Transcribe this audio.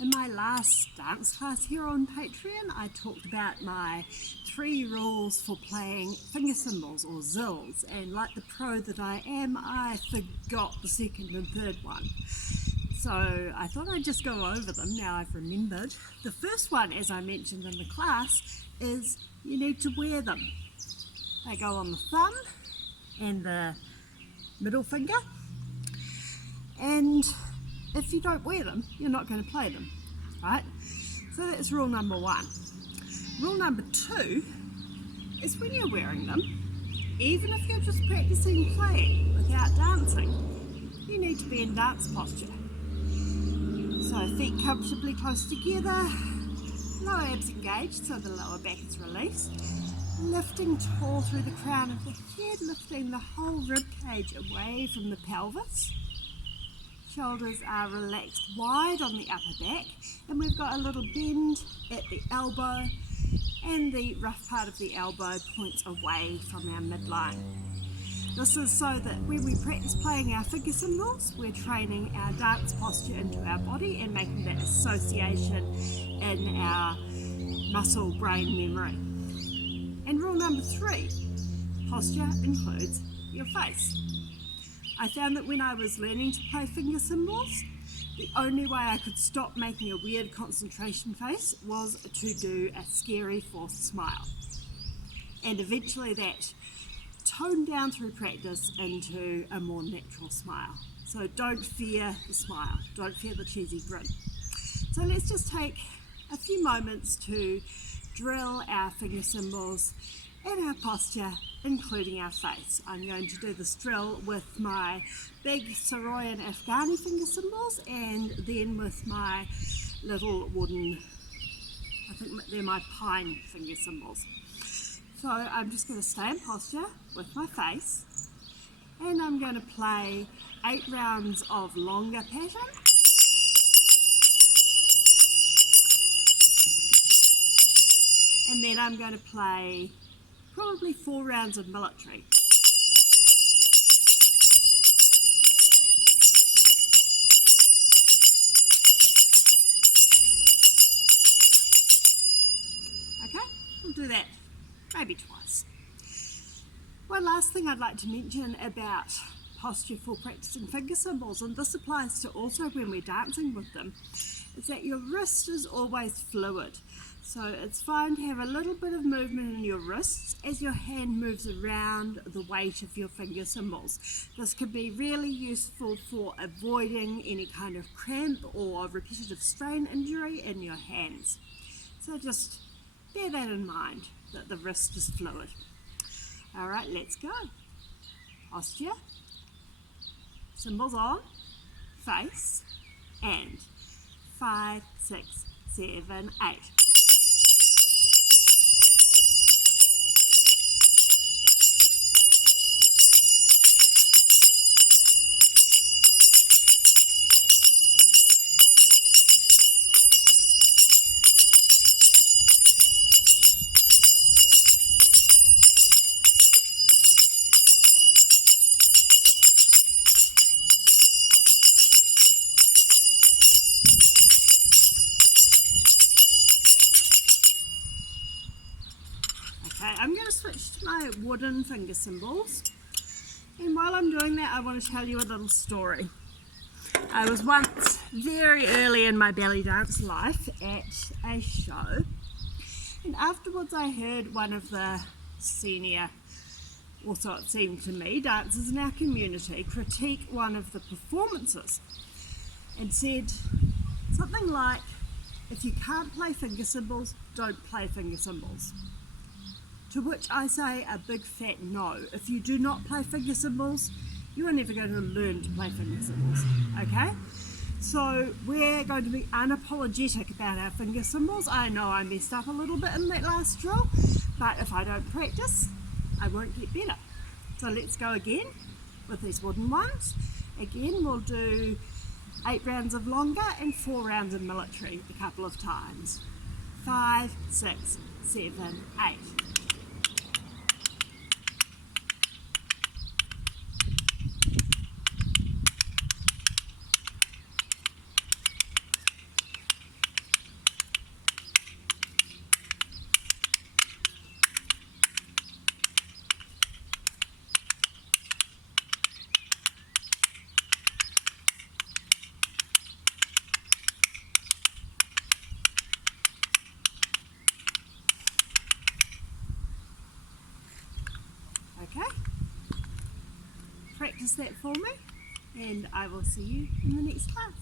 In my last dance class here on Patreon, I talked about my 3 rules for playing finger cymbals or zils, and like the pro that I am, I forgot the second and third one. So I thought I'd just go over them now I've remembered. The first one, as I mentioned in the class, is you need to wear them. They go on the thumb and the middle finger, and if you don't wear them, you're not going to play them, right? So that's rule number 1. Rule number 2 is when you're wearing them, even if you're just practicing playing without dancing, you need to be in dance posture. So feet comfortably close together, lower abs engaged so the lower back is released, lifting tall through the crown of the head, lifting the whole rib cage away from the pelvis. Shoulders are relaxed wide on the upper back, and we've got a little bend at the elbow, and the rough part of the elbow points away from our midline. This is so that when we practice playing our finger cymbals, we're training our dance posture into our body and making that association in our muscle brain memory. And rule number 3, posture includes your face. I found that when I was learning to play finger cymbals, the only way I could stop making a weird concentration face was to do a scary forced smile. And eventually that toned down through practice into a more natural smile. So don't fear the smile, don't fear the cheesy grin. So let's just take a few moments to drill our finger cymbals and our posture, including our face. I'm going to do this drill with my big Saroyan Afghani finger cymbals and then with my little wooden, I think they're my pine finger cymbals. So I'm just going to stay in posture with my face, and I'm going to play 8 rounds of longer pattern. And then I'm going to play probably 4 rounds of military. Okay, we'll do that maybe twice. One last thing I'd like to mention about posture for practicing finger cymbals, and this applies to also when we're dancing with them, is that your wrist is always fluid. So it's fine to have a little bit of movement in your wrists as your hand moves around the weight of your finger cymbals. This could be really useful for avoiding any kind of cramp or repetitive strain injury in your hands. So just bear that in mind, that the wrist is fluid. Alright, let's go. Posture, cymbals on, face, and 5, 6, 7, 8. Okay, I'm going to switch to my wooden finger cymbals, and while I'm doing that I want to tell you a little story. I was once very early in my belly dance life at a show, and afterwards I heard one of the senior, or so it seemed to me, dancers in our community critique one of the performances and said something like, if you can't play finger cymbals, don't play finger cymbals. To which I say a big fat no. If you do not play finger cymbals, you are never going to learn to play finger cymbals, okay? So we're going to be unapologetic about our finger cymbals. I know I messed up a little bit in that last drill, but if I don't practice, I won't get better. So let's go again with these wooden ones. Again, we'll do 8 rounds of longer and 4 rounds of military a couple of times. 5, 6, 7, 8. practice that for me, and I will see you in the next class.